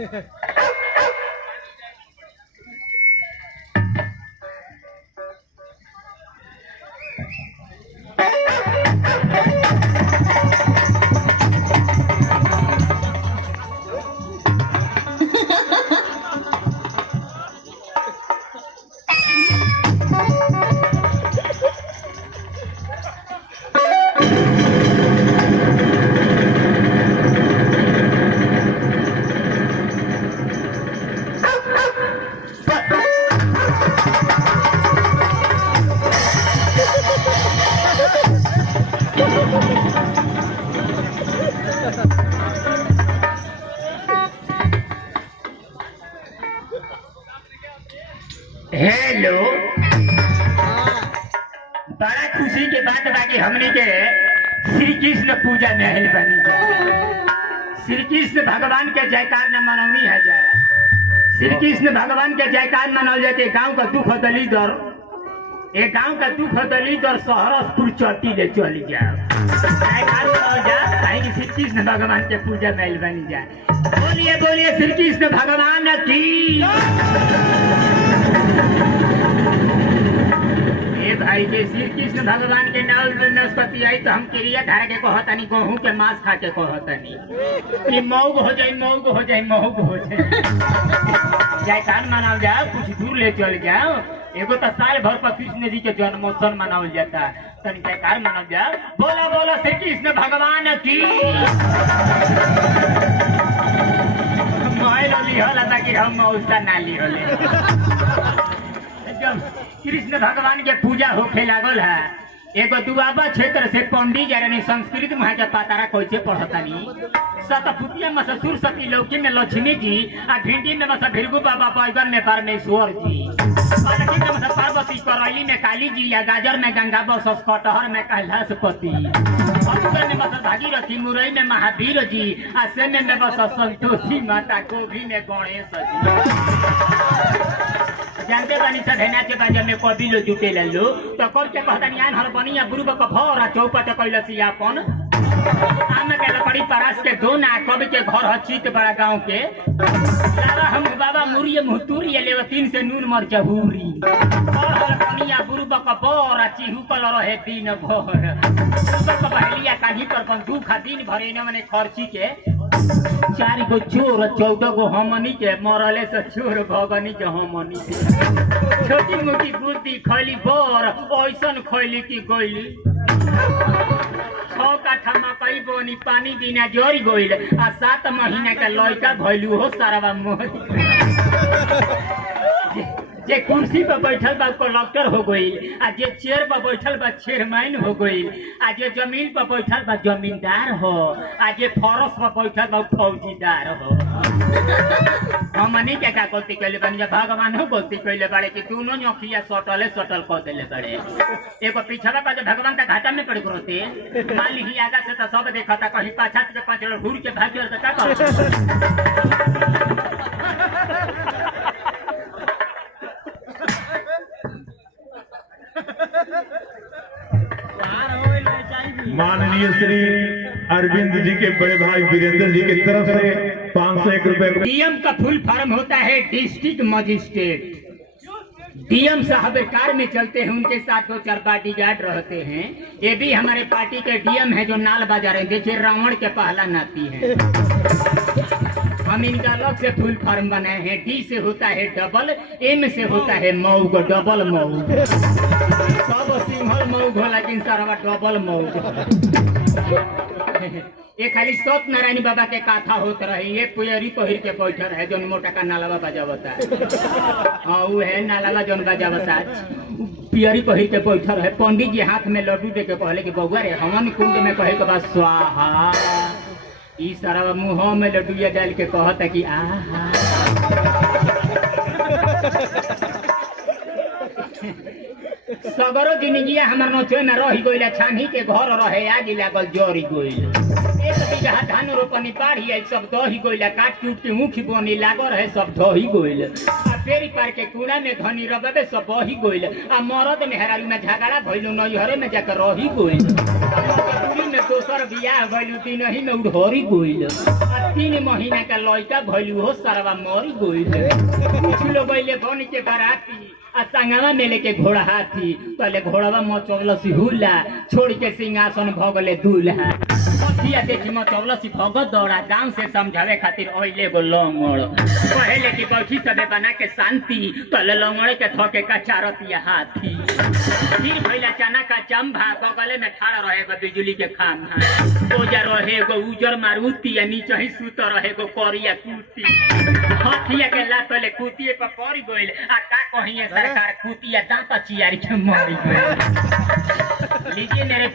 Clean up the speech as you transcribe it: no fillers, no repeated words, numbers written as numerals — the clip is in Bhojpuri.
हेलो, बड़ा खुशी के बात बाकी हमने के श्री कृष्ण पूजा में आयल बनी जाए। श्री कृष्ण भगवान के जयकार न मनौनी है जाए। श्री कृष्ण भगवान के जयकार मनाओ जाते। गांव का दुख दली दर, एक गांव का दुख दली दर सहरसपुर चौटी ले चली जाओ। जयकार मनाओ जाए श्री कृष्ण भगवान के पूजा में आयल बनी जाए। बोलिए बोलिए श्री कृष्ण भगवान की। भाई के श्री कृष्ण भगवान के नाम में नस्पति आई तो हम क्रिया धारा के कहतानी, गेहूं के मांस खा के कहतानी कि मौग हो जाए मौग हो जाए मौग हो जाए। जयकार मनाओ जाओ, कुछ दूर ले चल जाओ। एगो तो साल भर पर कृष्ण जी के जन्मोत्सव मनाओ जाता। तन जयकार मनाओ जाओ। बोला बोला श्री कृष्ण भगवान की। मोबाइल ली होला ताकि हम मौसा ना ली होले। कृष्ण भगवान के पूजा होखे लागल है। एगो दुआबा क्षेत्र से पंडित यानी संस्कृत वहाँ के पातारा कैसे पढ़तानी। सतपुतिया में ससुर सती लौकी में लक्ष्मी जी आ भिंडी में मसा भृगु बाबा, बैगन में परमेश्वर जी, पालकी में मसा पार्वती, करैली में काली जी, या गाजर में गंगा बसस, कटहर में कैलाशपति, अक्सर में मसा भागीरथी, मुरई में महावीर जी, आ सेमे में बस संतोषी माता, गोभी में गणेश जी। जानते बानी सधेना के बाजा में कभी लो जुटे लो तो कब के कहतानी आन हर बनिया गुरु का भौरा चौपट कैलसी अपन आम के लकड़ी परास के दो ना कब के घर हचित बड़ा गांव के लावा हम बाबा मुरिये मुहतूरी ले 3 से नून मर जहूरी हर बनिया गुरु का भौरा चिहू कल रहे दिन भर सब बहलिया काढ़ी पर बंदूक दिन भरे न मने खर्ची के 4 गो चोर 14 गो हमनी के मरले से चोर भगनी के हमनी के छोटी मोटी बुद्धि खैली बर ऐसन खैली की गईली 6 काठा मकई बोनी पानी बिना जरी गईल आ 7 महीना के लड़का भइलू हो सारा मोह। जे कुर्सी पर बैठल बा कलेक्टर हो गई, आ जे चेयर पर बैठल बा चेयरमैन हो गई, आ जे जमीन पर बैठल बा जमींदार हो, आ जे फरस पर बैठल बा फौजीदार हो। हमनी के का गलती कैले बानी, भगवान हो गलती कैले बाड़े कि दोनों नखिया सटल कर देले बाड़े। एगो पीछवा का भगवान का घाटा में पड़ गए मान ली आगा से तो सब देखता, कहीं पाछा से 5 घूर के भाग तो का माननीय श्री अरविंद जी के बड़े भाई वीरेंद्र जी की तरफ से 501 रुपए। डीएम का फुल फॉर्म होता है डिस्ट्रिक्ट मजिस्ट्रेट। डीएम साहब कार में चलते हैं, उनके साथ 2-4 बॉडीगार्ड रहते हैं। ये भी हमारे पार्टी के डीएम है जो नाल बजा रहे हैं। देखिए रावण के पहला नाती है। हम इनका अलग से फुल फॉर्म बनाए हैं। डी से होता है डबल, एम से होता है मऊग, डबल मऊग। सब सिंहल मऊग हो लेकिन सारा डबल मऊग। ये खाली सत्यनारायण बाबा के कथा होते रहे। ये पुयरी पहिर के बैठल है जो मोटा का नालावा बजावता है। हाँ वो है नालावा जो बजावता पियरी पहिर के बैठल है। पंडित जी हाथ में लड्डू दे के कहले कि बउआ रे हवन कुंड में कहे के बाद स्वाहा। ई सारा मुँह में लड्डूया डाल के कहता कि आहा। सगरो जिंदगिया हमार नोचे में रही गइल। छानी के घर रहे आग लागल जरी गइल। एक बीघा धान रोपनी बाढ़ी आई सब दही गोइला काट कूट के मुख बनी लागो रहे सब दही गोइल आ फेरी पार के कूड़ा में धनी रबे सब बही गोइल आ मरद मेहरारू में झगड़ा भइलु नैहरे में जाकर रही गोइल दूरी में दोसर बियाह भइलु तीन ही में उधरी गोइल आ 3 महीना का लड़का भइलु हो सरवा मरी गोइल कुछ लोग गइले बन के बाराती आ संगवा में लेके घोड़ा हाथी पहले घोड़वा मचौलसी हुला छोड़ के सिंहासन भगले दूल्हा मथिया देखी मचौलसी भगत दौड़ा गांव से समझावे खातिर ओइले गो लंगड़ पहले की बैठी सबे बना के शांति पहले लंगड़े के धोके का चारतिया हाथी फिर भइला चना का चंभा बगले में खड़ा रहे गो बिजली के खाम्हा ओजा रहे गो उजर मारुति या नीचे ही सुत रहे गो करिया कुती हाथिया के ला पहले कुतिए पर पड़ गइल आ का कहिए सरकार कुतिया दांत चियारी के मर गइल लीजिए मेरे